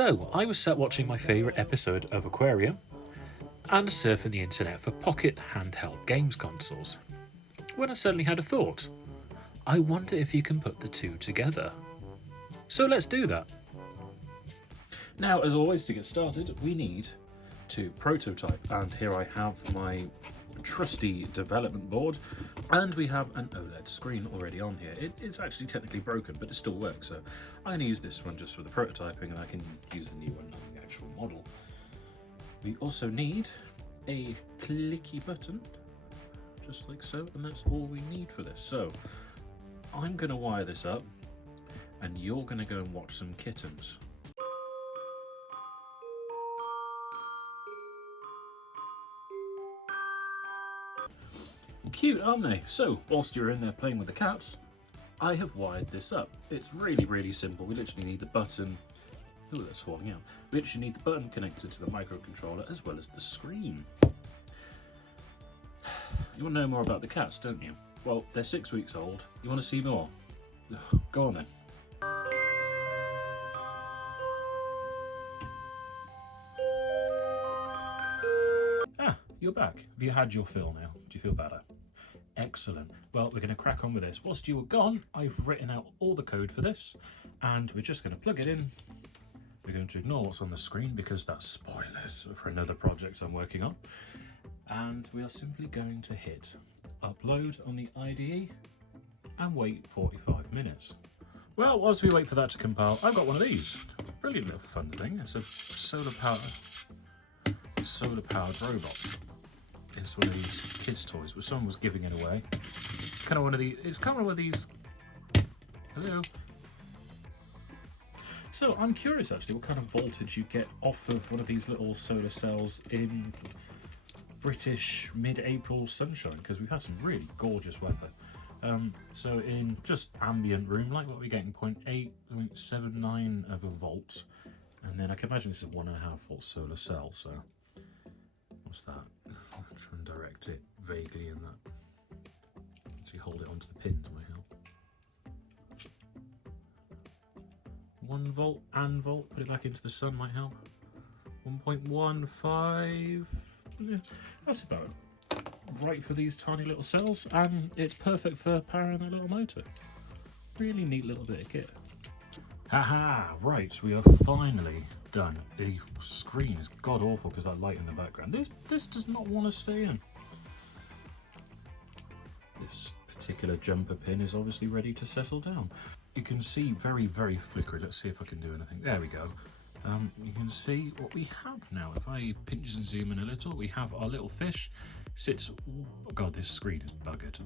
So, I was sat watching my favourite episode of Aquarium and surfing the internet for pocket handheld games consoles, when I suddenly had a thought. I wonder if you can put the two together. So let's do that. Now, as always, to get started, we need to prototype, and here I have my trusty development board, and we have an OLED screen already on here. It's actually technically broken, but it still works, so I'm going to use this one just for the prototyping, and I can use the new one on the actual model. We also need a clicky button, just like so, and that's all we need for this. So I'm going to wire this up, and you're going to go and watch some kittens. Cute, aren't they? So, whilst you're in there playing with the cats, I have wired this up. It's really, really simple. We literally need the button. Ooh, that's falling out. We literally need the button connected to the microcontroller as well as the screen. You want to know more about the cats, don't you? Well, they're 6 weeks old. You want to see more? Go on then. Ah, you're back. Have you had your fill now? Do you feel better? Excellent. Well, we're going to crack on with this. Whilst you were gone, I've written out all the code for this, and we're just going to plug it in. We're going to ignore what's on the screen because that's spoilers for another project I'm working on. And we are simply going to hit upload on the IDE and wait 45 minutes. Well, whilst we wait for that to compile, I've got one of these. Brilliant little fun thing. It's a solar powered robot. It's one of these kids' toys, but someone was giving it away. Kind of one of these. It's kind of one of these. Hello. So I'm curious actually what kind of voltage you get off of one of these little solar cells in British mid-April sunshine, because we've had some really gorgeous weather. So in just ambient room light, what are we getting? 0.879 of a volt, and then I can imagine this is a 1.5 volt solar cell. So what's that? I'll try and direct it vaguely in that. So you hold it onto the pins might help. 1 volt and volt, put it back into the sun might help. 1.15. Yeah, that's about right for these tiny little cells, and it's perfect for powering that little motor. Really neat little bit of kit. Haha, right, we are finally done. The screen is god awful because that light in the background. This does not want to stay in. This particular jumper pin is obviously ready to settle down. You can see very, very flickery. Let's see if I can do anything. There we go. You can see what we have now. If I pinch and zoom in a little, we have our little fish. Sits. Oh god, this screen is buggered.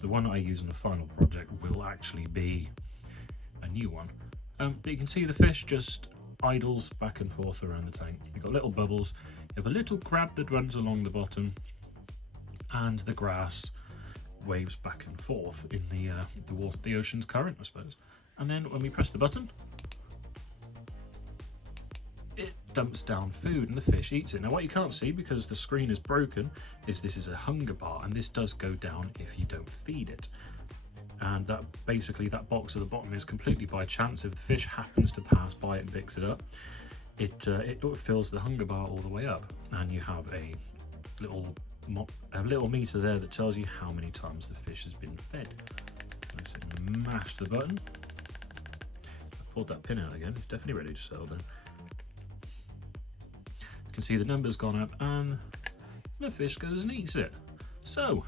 The one I use in the final project will actually be a new one. But you can see the fish just idles back and forth around the tank. You've got little bubbles. You have a little crab that runs along the bottom, and the grass waves back and forth in the ocean's current, I suppose. And then when we press the button, it dumps down food and the fish eats it. Now what you can't see because the screen is broken is this is a hunger bar, and this does go down if you don't feed it. And that basically that box at the bottom is completely by chance. If the fish happens to pass by it and picks it up, it fills the hunger bar all the way up, and you have a little meter there that tells you how many times the fish has been fed. So mash the button. I pulled that pin out again. It's definitely ready to settle down. You can see the number's gone up, and the fish goes and eats it. So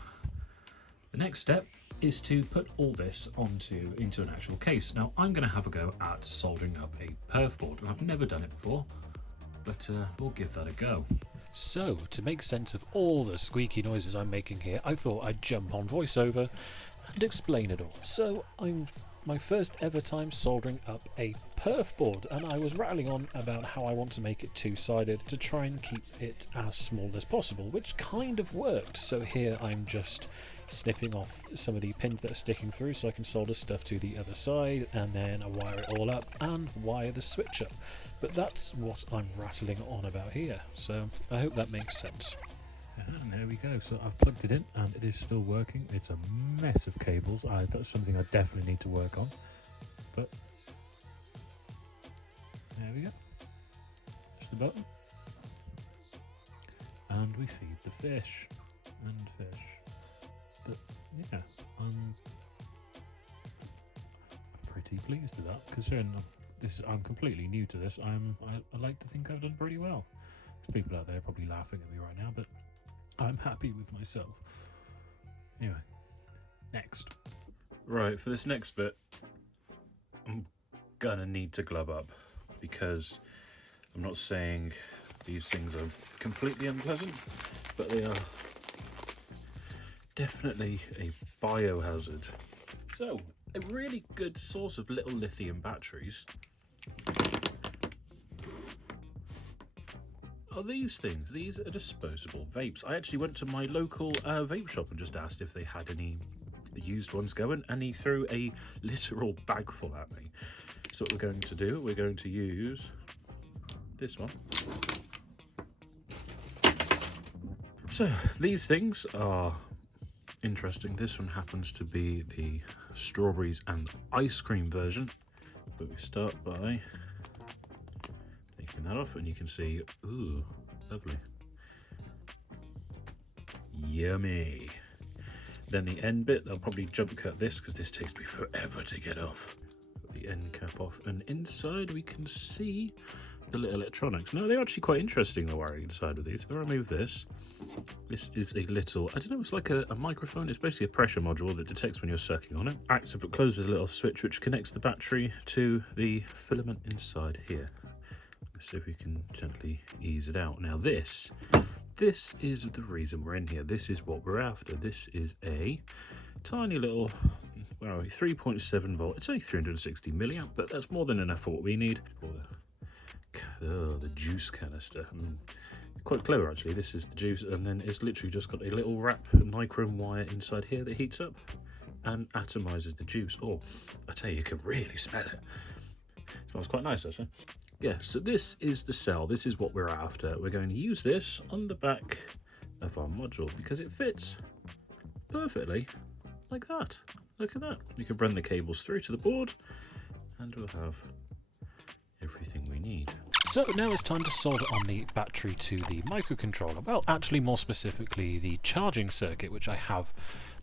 the next step is to put all this into an actual case. Now I'm going to have a go at soldering up a Perfboard, and I've never done it before, but we'll give that a go. So to make sense of all the squeaky noises I'm making here, I thought I'd jump on voiceover and explain it all. So I'm my first ever time soldering up a Perfboard, and I was rattling on about how I want to make it two-sided to try and keep it as small as possible, which kind of worked. So here I'm just snipping off some of the pins that are sticking through so I can solder stuff to the other side, and then I wire it all up and wire the switch up. But that's what I'm rattling on about here, so I hope that makes sense. And there we go. So I've plugged it in and it is still working. It's a mess of cables. That's something I definitely need to work on. But there we go. the button. And we feed the fish. And fish. But yeah, I'm pretty pleased with that, considering I'm completely new to this. I like to think I've done pretty well. There's people out there probably laughing at me right now, but I'm happy with myself. Anyway, next. Right, for this next bit, I'm gonna need to glove up, because I'm not saying these things are completely unpleasant, but they are definitely a biohazard. So, a really good source of little lithium batteries are these things. These are disposable vapes. I actually went to my local vape shop and just asked if they had any used ones going, and he threw a literal bag full at me. So what we're going to do, we're going to use this one. So these things are interesting. This one happens to be the strawberries and ice cream version, but we start by taking that off, and you can see, ooh, lovely, yummy. Then the end bit, I'll probably jump cut this because this takes me forever to get off. Put the end cap off, and inside we can see the little electronics. Now they're actually quite interesting, the wiring inside of these. If I remove this, this is a little, I don't know, it's like a microphone. It's basically a pressure module that detects when you're sucking on it. Active, it closes a little switch which connects the battery to the filament inside here. Let's see if we can gently ease it out. Now this is the reason we're in here. This is what we're after. This is a tiny little, where are we, 3.7 volt. It's only 360 milliamp, but that's more than enough for what we need. For the juice canister. Quite clever actually. This is the juice, and then it's literally just got a little wrap nichrome wire inside here that heats up and atomizes the juice. Oh, I tell you can really smell it. Smells quite nice actually. Yeah, so this is the cell. This is what we're after. We're going to use this on the back of our module because it fits perfectly like that. Look at that. You can run the cables through to the board and we'll have everything we need. So now it's time to solder on the battery to the microcontroller. Well, actually more specifically the charging circuit, which I have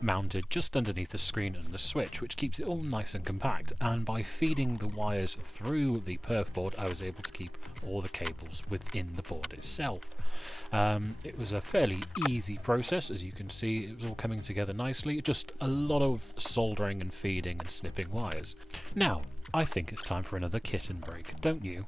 mounted just underneath the screen and the switch, which keeps it all nice and compact. And by feeding the wires through the Perfboard, I was able to keep all the cables within the board itself. It was a fairly easy process, as you can see. It was all coming together nicely, just a lot of soldering and feeding and snipping wires. Now, I think it's time for another kitten break, don't you?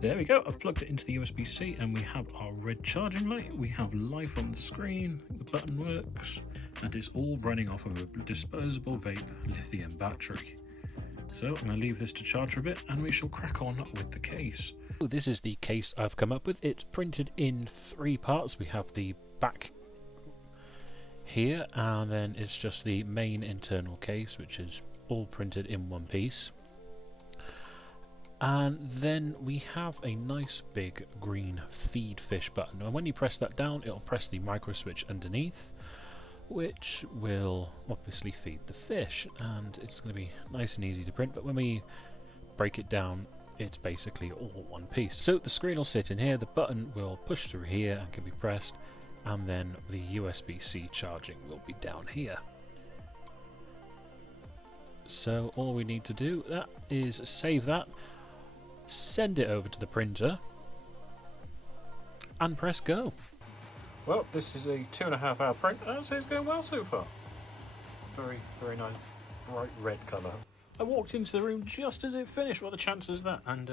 There we go, I've plugged it into the USB-C and we have our red charging light. We have life on the screen, the button works, and it's all running off of a disposable vape lithium battery. So I'm going to leave this to charge for a bit and we shall crack on with the case. This is the case I've come up with. It's printed in 3 parts. We have the back here, and then it's just the main internal case, which is all printed in one piece. And then we have a nice big green feed fish button, and when you press that down it'll press the micro switch underneath, which will obviously feed the fish, and it's going to be nice and easy to print. But when we break it down, it's basically all one piece. So the screen will sit in here, the button will push through here and can be pressed, and then the USB-C charging will be down here. So all we need to do that is save that, send it over to the printer and press go. Well, this is a 2.5 hour print. I'd say it's going well so far. Very, very nice, bright red colour. I walked into the room just as it finished. What are the chances of that? And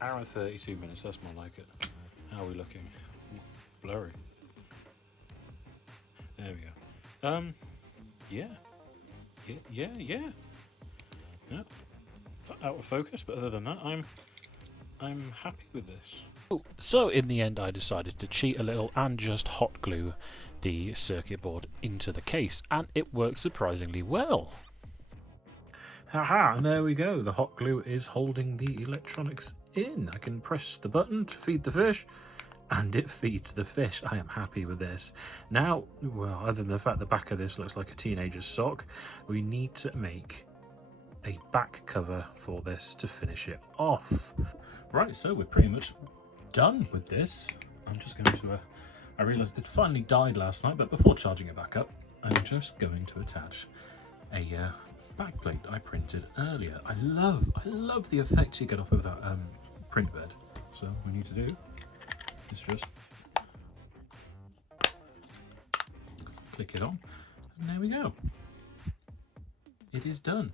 hour and 32 minutes, that's more like it. How are we looking? Blurry. There we go. Yeah. Out of focus, but other than that, I'm happy with this. So in the end I decided to cheat a little and just hot glue the circuit board into the case, and it worked surprisingly well. Haha, and there we go. The hot glue is holding the electronics in. I can press the button to feed the fish, and it feeds the fish. I am happy with this. Now, well, other than the fact the back of this looks like a teenager's sock, we need to make a back cover for this to finish it off. Right, so we're pretty much done with this. I'm just going to, I realised it finally died last night, but before charging it back up, I'm just going to attach a back plate I printed earlier. I love the effect you get off of that print bed. So what we need to do is just click it on, and there we go. It is done.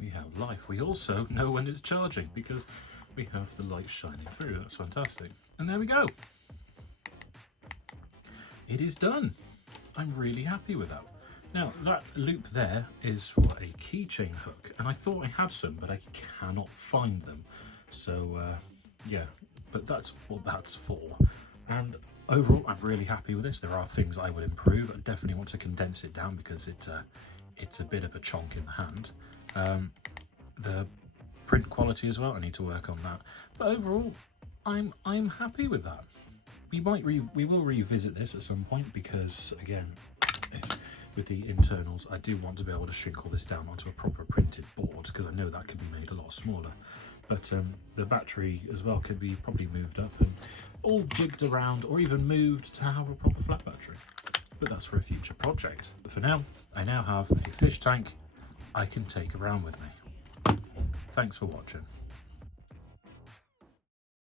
We have life. We also know when it's charging because we have the light shining through. That's fantastic. And there we go. It is done. I'm really happy with that. Now, that loop there is for a keychain hook, and I thought I had some, but I cannot find them. So, yeah, but that's what that's for. And overall, I'm really happy with this. There are things I would improve. I definitely want to condense it down because it's a bit of a chonk in the hand. The print quality as well, I need to work on that. But overall, I'm happy with that. We will revisit this at some point because, again, with the internals, I do want to be able to shrink all this down onto a proper printed board because I know that can be made a lot smaller. But the battery as well could be probably moved up and all jigged around, or even moved to have a proper flat battery. But that's for a future project. But for now, I now have a fish tank I can take around with me. Thanks for watching.